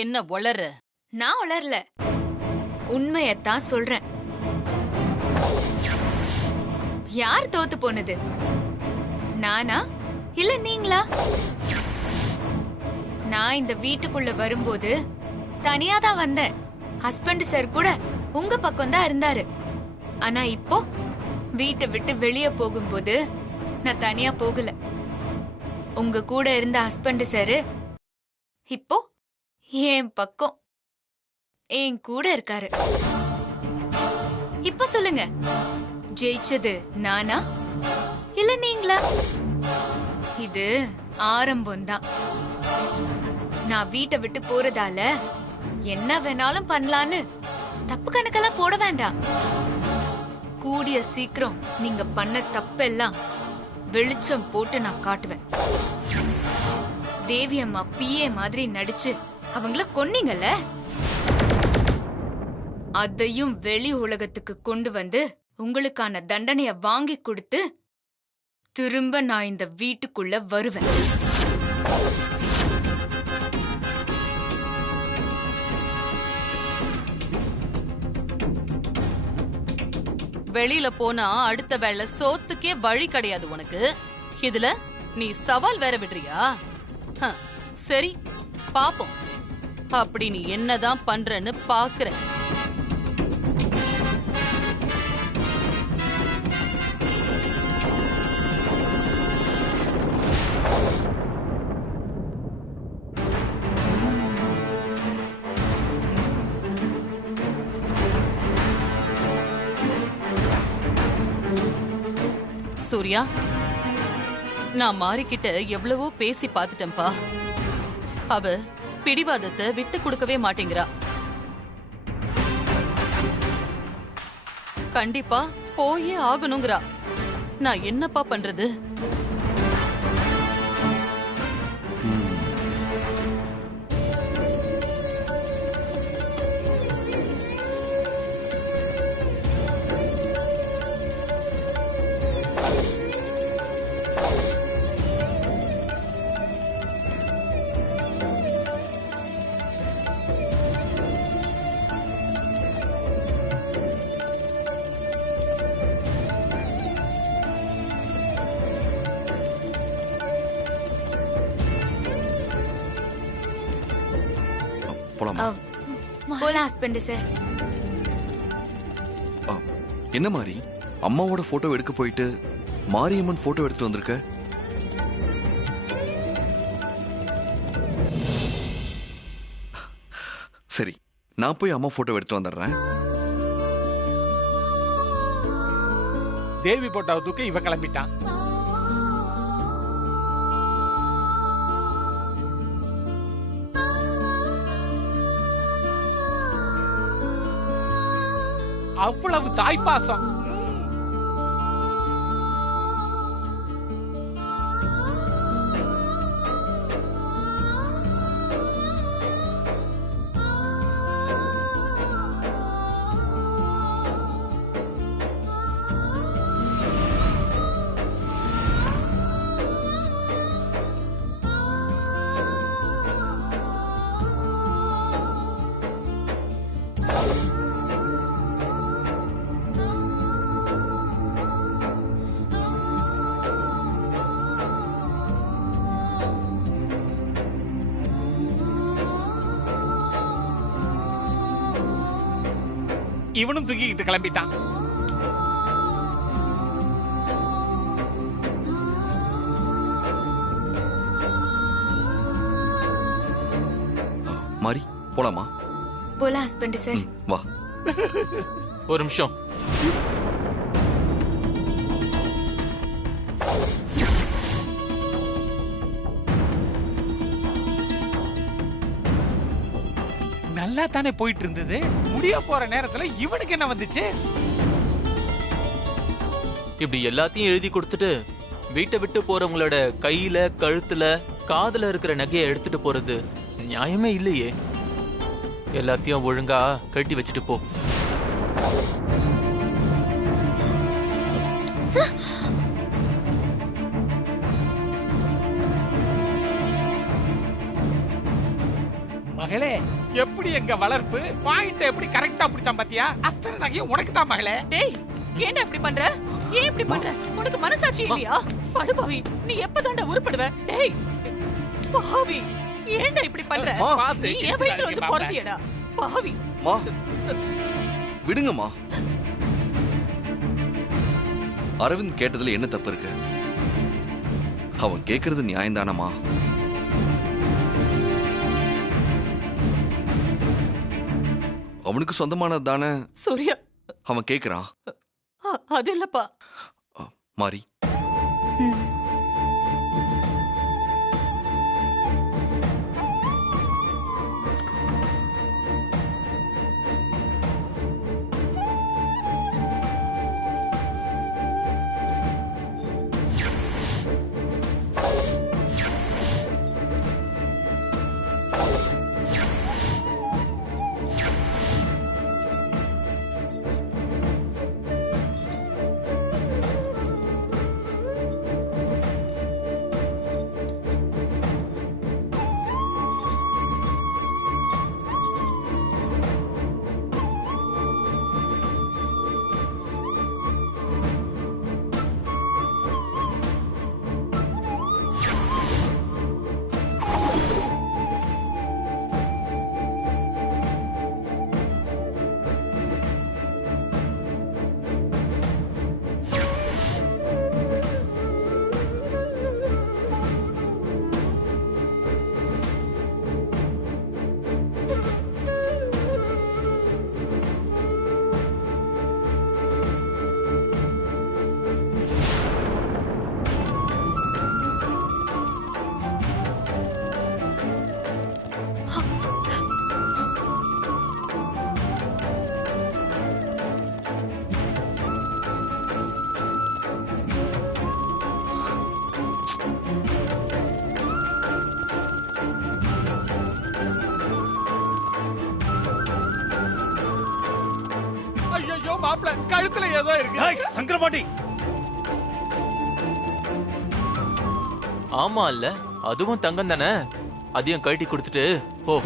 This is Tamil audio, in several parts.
என்ன உளறு? நான் உளரல, உண்மையத்தான் சொல்றேன். யார் தோத்து போனது, நானா இல்ல நீங்களா? நான் இந்த வீட்டுக்குள்ள வரும்போது தனியா தான் வந்தேன். ஹஸ்பண்ட் சார் கூட உங்க பக்கம் தான் இருந்தாரு. ஆனா இப்போ வீட்டை விட்டு வெளியே போகும்போது நான் தனியா போகல. உங்க கூட இருந்த ஹஸ்பண்ட் சார் இப்போ என் பக்கம் என் கூட இருக்காரு. இப்ப சொல்லுங்க, ஜெயிச்சது நானா இல்ல நீங்களா? இது ஆரம்பம்தான். நான் வீட்டை விட்டு போறதால என்ன வேணாலும் பண்ணலான்னு தப்பு கணக்கெல்லாம் போட வேண்டாம். கூடிய சீக்கிரம் நீங்க பண்ண தப்பெல்லாம் வெளிச்சம் போட்டு நான் காட்டுவேன். தேவி அம்மா பிஏ மாதிரி நடிச்சு அவங்கள கொன்னீங்கல்ல, அதையும் வெளி உலகத்துக்கு கொண்டு வந்து உங்களுக்கான தண்டனைய வாங்கி கொடுத்து திரும்ப நான் இந்த வீட்டுக்குள்ள வருவேன். வெளியில போனா அடுத்த வேளை சோத்துக்கே வழி கிடையாது உனக்கு. இதுல நீ சவால் வேற விடுறியா? சரி பாப்போம், அப்படி நீ என்னதான் பண்றன்னு பாக்குறேன். சூர்யா, நான் மாறிக்கிட்ட எவ்வளவோ பேசி பார்த்துட்டேன்பா. அவ பிடிவாதத்தை விட்டு கொடுக்கவே மாட்டேங்கிறா. கண்டிப்பா போயே ஆகணுங்கிறா. நான் என்னப்பா பண்றது? ஹஸ்பண்ட் சார், என்ன மாதிரி அம்மாவோட போட்டோ எடுக்க போயிட்டு மாரியம்மன் போட்டோ எடுத்து வந்திருக்க? சரி, நான் போய் அம்மா போட்டோ எடுத்து வந்துடுறேன். தேவி போட்டோ தூக்க இவ கிளம்பிட்டான். அவ்வளவு தாய்ப்பாசம். இவனும் தூக்கிக்கிட்டு கிளம்பிட்டான். மாரி போலாமா? போலாம் ஹஸ்பண்ட் சார். வா. ஒரு நிமிஷம். நல்லா தானே போயிட்டு இருந்தது. முடிய போற நேரத்துல இவனுக்கு என்ன வந்துச்சு? இப்படி எல்லாத்தையும் எழுதி கொடுத்துட்டு வீட்டை விட்டு போறவங்களோட கையில கழுத்துல காதுல இருக்கிற நகையை எடுத்துட்டு போறது நியாயமே இல்லையே. எல்லாத்தையும் ஒழுங்கா கட்டி வச்சுட்டு போ. மகளே, எப்படி எங்க வளர்ப்பு பாயிண்ட் எப்படி கரெக்டா பிடிச்சான் பாத்தியா? அத்தனை நகையும் உனக்கு தான் மகளே. டேய், ஏன்டா இப்படி பண்ற? ஏன் இப்படி பண்ற? உனக்கு மனசாட்சி இல்லையா? படுபாவி, நீ எப்பதான்டா உருப்படுவ? டேய் பாவி, ஏன்டா இப்படி பண்ற? பாத்து நீ என் வயித்துல வந்து பிறந்தியடா பாவி. மா விடுங்கம்மா. அரவிந்த் கேட்டதுல என்ன தப்பு இருக்கு? அவன் கேக்குறது நியாயம்தானம்மா? அவனுக்கு சொந்தமானது தானே சூர்யா. அவன் கேக்குறான். அது இல்லப்பா. மாறி, மாப்ள கழுத்துல ஏதோ இருக்கு. சங்கரபாண்டி, ஆமா இல்ல, அதுவும் தங்கம் தானே, அதையும் கழட்டி கொடுத்துட்டு போ.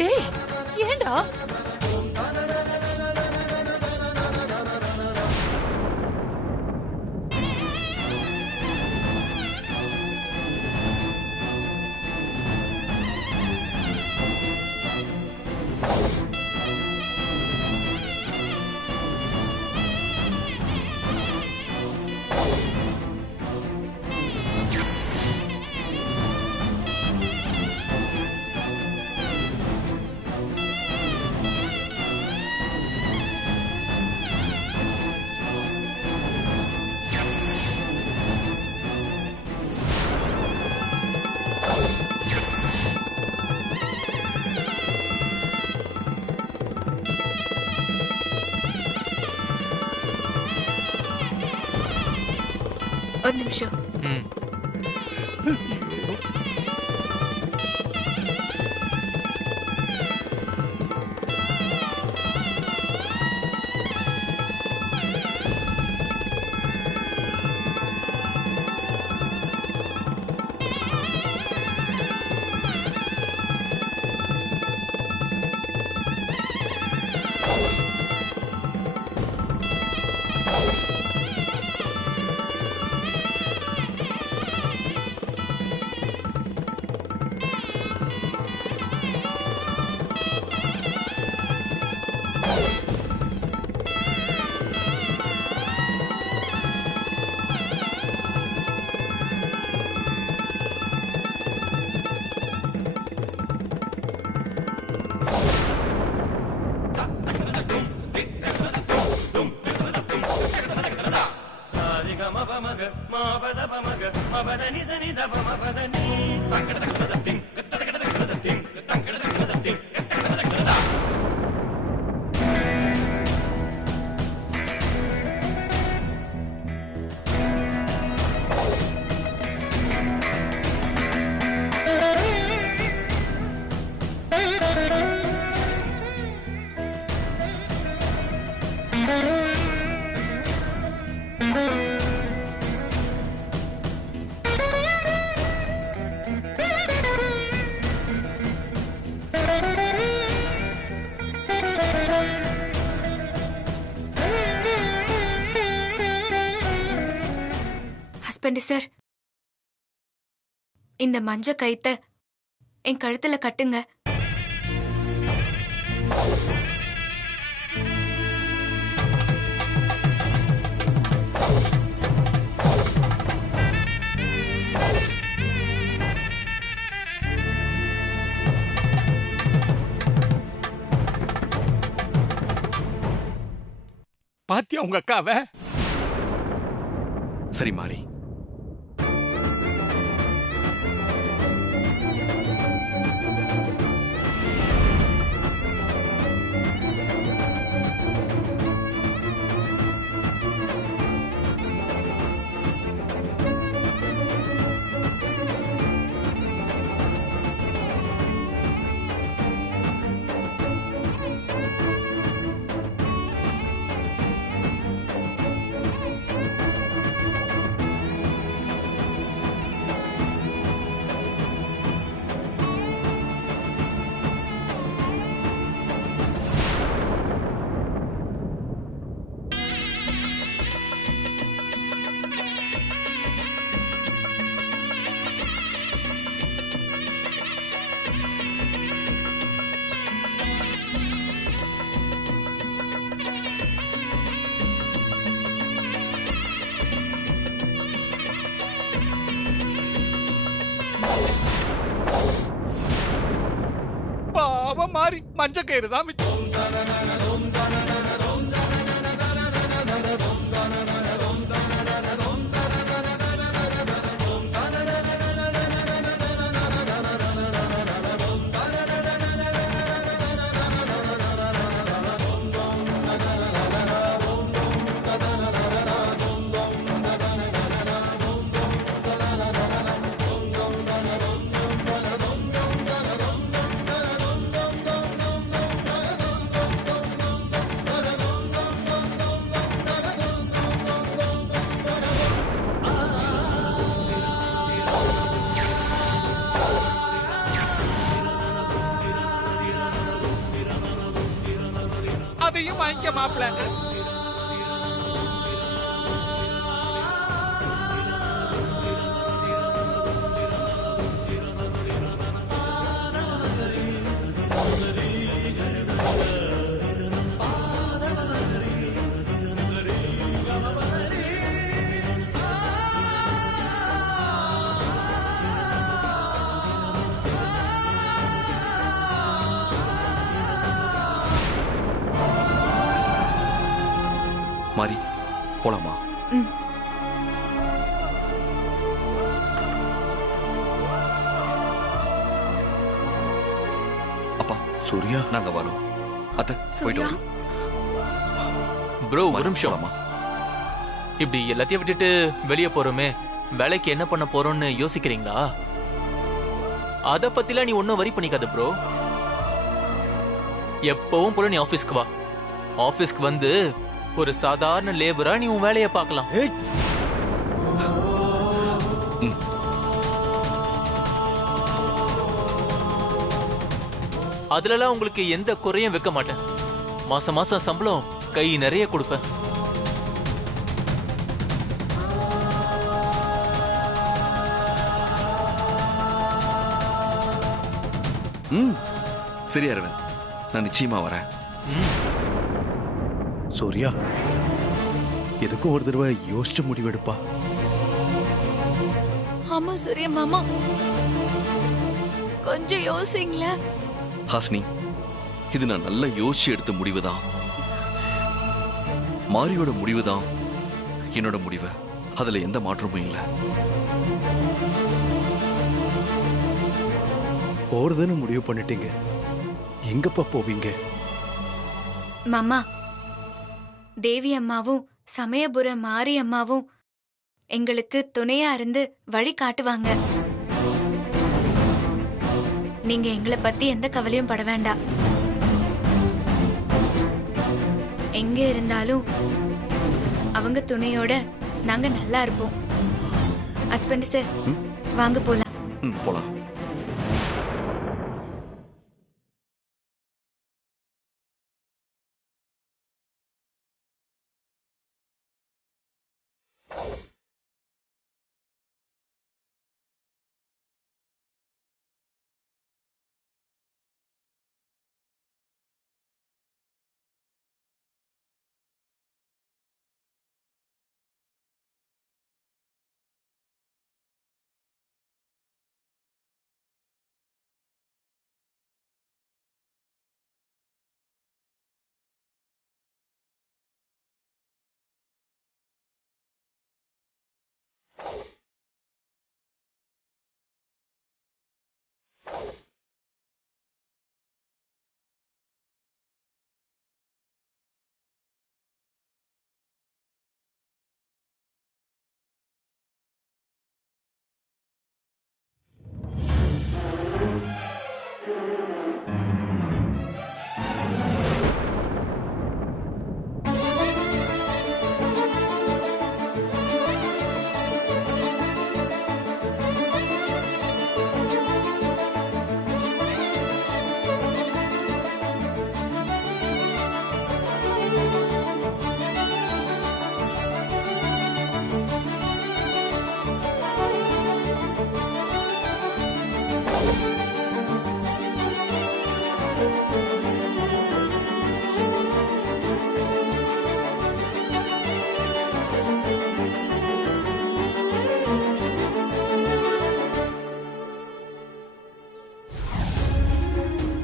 டேய், ஏண்டா? ஒரு நிமிஷம். ஹஸ்பண்ட் சார், இந்த மஞ்ச கயித்த என் கழுத்துல கட்டுங்க. பாத்தியா உங்க அக்காவை? சரி மாறி, பாவம் மாறி மஞ்ச கயிறு தான் மிச்சம். அதையும் வாங்கிக்க மாப்பிள்ள. மாறி போலாமா? ம். அப்பா சூர்யா, நாங்க வரோம். அத்தை போயிட்டு வரோம். ப்ரோ ஒரு நிமிஷம். இப்படி எல்லாத்தையும் விட்டுட்டு வெளியே போறோமே, வேலைக்கு என்ன பண்ண போறோம்னு யோசிக்கிறீங்களா? அத பத்திலாம் நீ ஒன்னும் வரி பண்ணிக்காத ப்ரோ. எப்பவும் போல நீ ஆபீஸ்க்கு வா. ஆபீஸ்க்கு வந்து ஒரு சாதாரண லேபரா நீ உன் வேலையை பார்க்கலாம். அதுலலாம் உங்களுக்கு எந்த குறையும் வைக்க மாட்டேன். மாசம் மாசம் சம்பளம் கை நிறைய கொடுப்பேன். சரி அரவிந்த், நான் நிச்சயமா வரேன். சூர்யா, எதுக்கும் ஒரு தடவை யோசிச்சு முடிவெடுப்பா. ஆமா சூர்யா மாமா, கொஞ்சம் யோசிங்கள. ஹாஸ்னி, இது நான் நல்லா யோசிச்சு எடுத்த முடிவுதான். மாரியோட முடிவுதான் என்னோட முடிவு. அதுல எந்த மாற்றமும் இல்லை. போறதுன்னு முடிவு பண்ணிட்டீங்க, எங்கப்பா போவீங்க? மாமா, தேவி அம்மாவும் சமயபுரம் மாரி அம்மாவும் எங்களுக்கு துணையா இருந்து வழி காட்டுவாங்க. நீங்க எங்களை பத்தி எந்த கவலையும் பட வேண்டாம். எங்க இருந்தாலும் அவங்க துணையோட நாங்க நல்லா இருப்போம். ஹஸ்பண்ட் சார், வாங்க போலாம். போலாம்.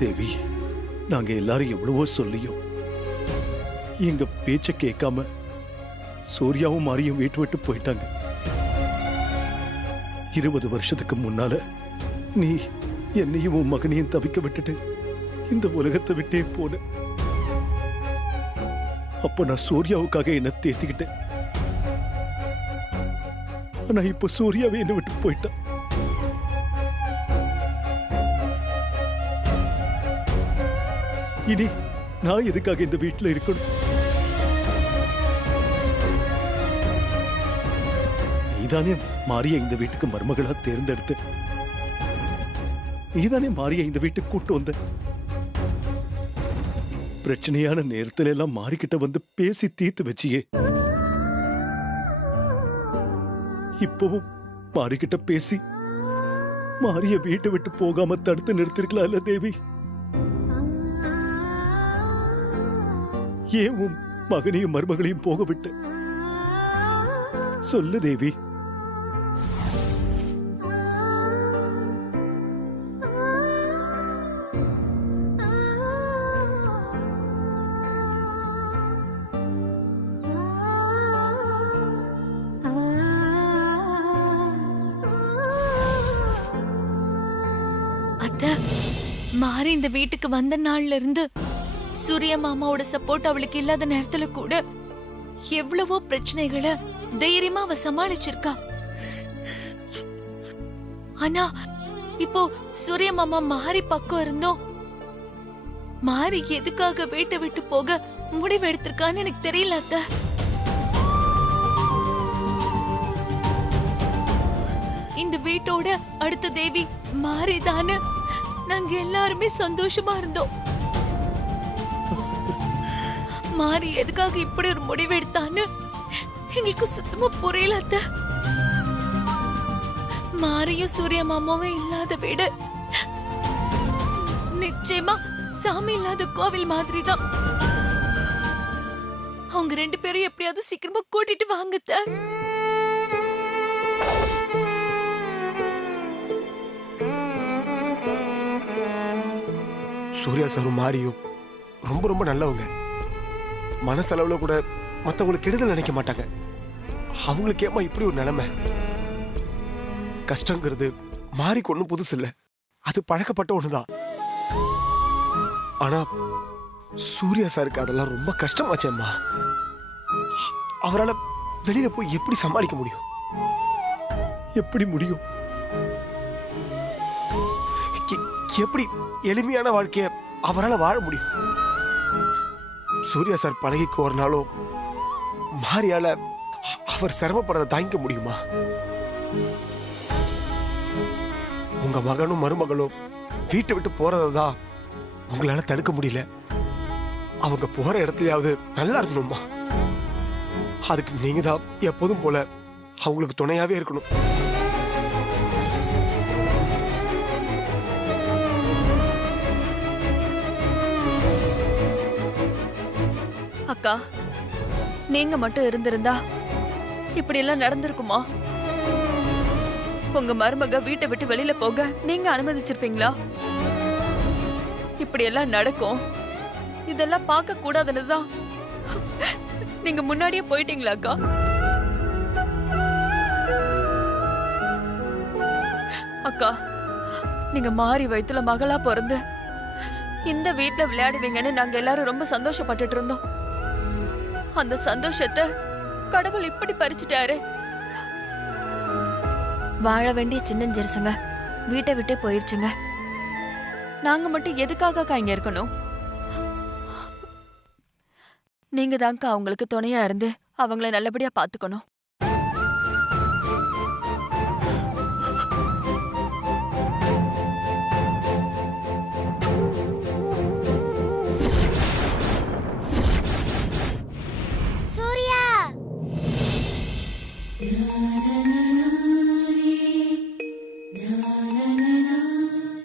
தேவி, நாங்க எல்லாரும் எவ்வளவோ சொல்லியும் எங்க பேச்ச கேட்காம சூர்யாவும் மாரியும் வீட்டு விட்டு போயிட்டாங்க. 20 வருஷத்துக்கு முன்னால நீ என்னையும் உன் மகனையும் தவிக்க விட்டுட்டு இந்த உலகத்தை விட்டே போன. அப்ப நான் சூர்யாவுக்காக என்ன தேத்திக்கிட்டேன். ஆனா இப்ப சூர்யாவே என்ன விட்டு போயிட்டான். இனி நான் எதுக்காக இந்த வீட்டுல இருக்கணும்? நீதானே மாரியா இந்த வீட்டுக்கு மருமகளா தேர்ந்தெடுத்து, நீதானே மாரியா இந்த வீட்டுக்கு கூட்டு வந்த. பிரச்சனையான நேரத்துல எல்லாம் மாறிக்கிட்ட வந்து பேசி தீர்த்து வச்சியே. இப்பவும் மாறிக்கிட்ட பேசி மாரிய வீட்டை விட்டு போகாம தடுத்து நிறுத்திருக்கலாம் இல்ல தேவி? ஏன் உன் மகனையும் மருமகளையும் போக விட்ட? சொல்லு தேவி. மாறி இந்த வீட்டுக்கு வந்த நாள்ல இருந்து சூர்யா மாமாவோட சப்போர்ட் அவளுக்கு இல்லாத நேரத்துல கூட எவ்வளவோ பிரச்சனைகளை தைரியமா அவ சமாளிச்சிருக்கா. ஆனா இப்போ சூர்யா மாமா மாறி பக்கம் இருந்தோம், மாறி எதுக்காக வீட்டை விட்டு போக முடிவு எடுத்திருக்கான்னு எனக்கு தெரியல அத்த. இந்த வீட்டோட அடுத்த தேவி மாறிதான்னு நாங்க எல்லாருமே சந்தோஷமா இருந்தோம். மாறி எதுக்காக இப்படி ஒரு முடிவு எடுத்தான்னு எங்களுக்கு சுத்தமா புரியல அத்த. மாரியும் சூர்யா மாமாவும் இல்லாத வீடு நிச்சயமா சாமி இல்லாத கோவில் மாதிரி தான். அவங்க 2 பேரும் எப்படியாவது சீக்கிரமா கூட்டிட்டு வாங்கத்த. சூர்யா சாரும் மாரியும் ரொம்ப ரொம்ப நல்லவங்க. மனசளவுல கூட மத்தவங்களுக்கு கெடுதல் நினைக்க மாட்டாங்க. அவங்களுக்கு ஏமா இப்படி ஒரு நிலைமை? கஷ்டங்கிறது மாரிக்கு ஒண்ணும் புதுசு இல்ல, அது பழக்கப்பட்ட ஒண்ணுதான். ஆனா சூர்யா சாருக்கு அதெல்லாம் ரொம்ப கஷ்டமாச்சேம்மா. அவரால் வெளியில போய் எப்படி சமாளிக்க முடியும்? எப்படி முடியும்? எப்படி எளிமையான வாழ்க்கைய அவரால் வாழ முடியும்? சூர்யா சார் பழகிக்கு ஒரு நாளும் மாரியால அவர் சிரமப்படுறதை தாங்கிக்க முடியுமா? உங்க மகனும் மருமகளும் வீட்டை விட்டு போறதான் உங்களால தடுக்க முடியல. அவங்க போற இடத்துலயாவது நல்லா இருக்கணுமா? அதுக்கு நீங்க தான் எப்போதும் போல அவங்களுக்கு துணையாவே இருக்கணும். அக்கா, நீங்க மட்டும் இருந்திருந்தா இப்படி எல்லாம் நடந்திருக்குமா? உங்க மருமக வீட்டை விட்டு வெளியில போக நீங்க அனுமதிச்சிருப்பீங்களா? இப்படி எல்லாம் நடக்கும், இதெல்லாம் பார்க்க கூடாதுன்னுதான் நீங்க முன்னாடியே போயிட்டீங்களா அக்கா? அக்கா, நீங்க மாறி வயித்துல மகளா பிறந்து இந்த வீட்டுல விளையாடுவீங்கன்னு நாங்க எல்லாரும் ரொம்ப சந்தோஷப்பட்டுட்டு இருந்தோம். அந்த சந்தோஷத்தை கடவுள் இப்படி பறிச்சுட்டாரு. வாழ வேண்டிய சின்னஞ்சிறுசுங்க வீட்டை விட்டே போயிருச்சுங்க. நாங்க மட்டும் எதுக்காக இங்க இருக்கணும்? நீங்க தாங்க அவங்களுக்கு துணையா இருந்து அவங்கள நல்லபடியா பாத்துக்கணும்.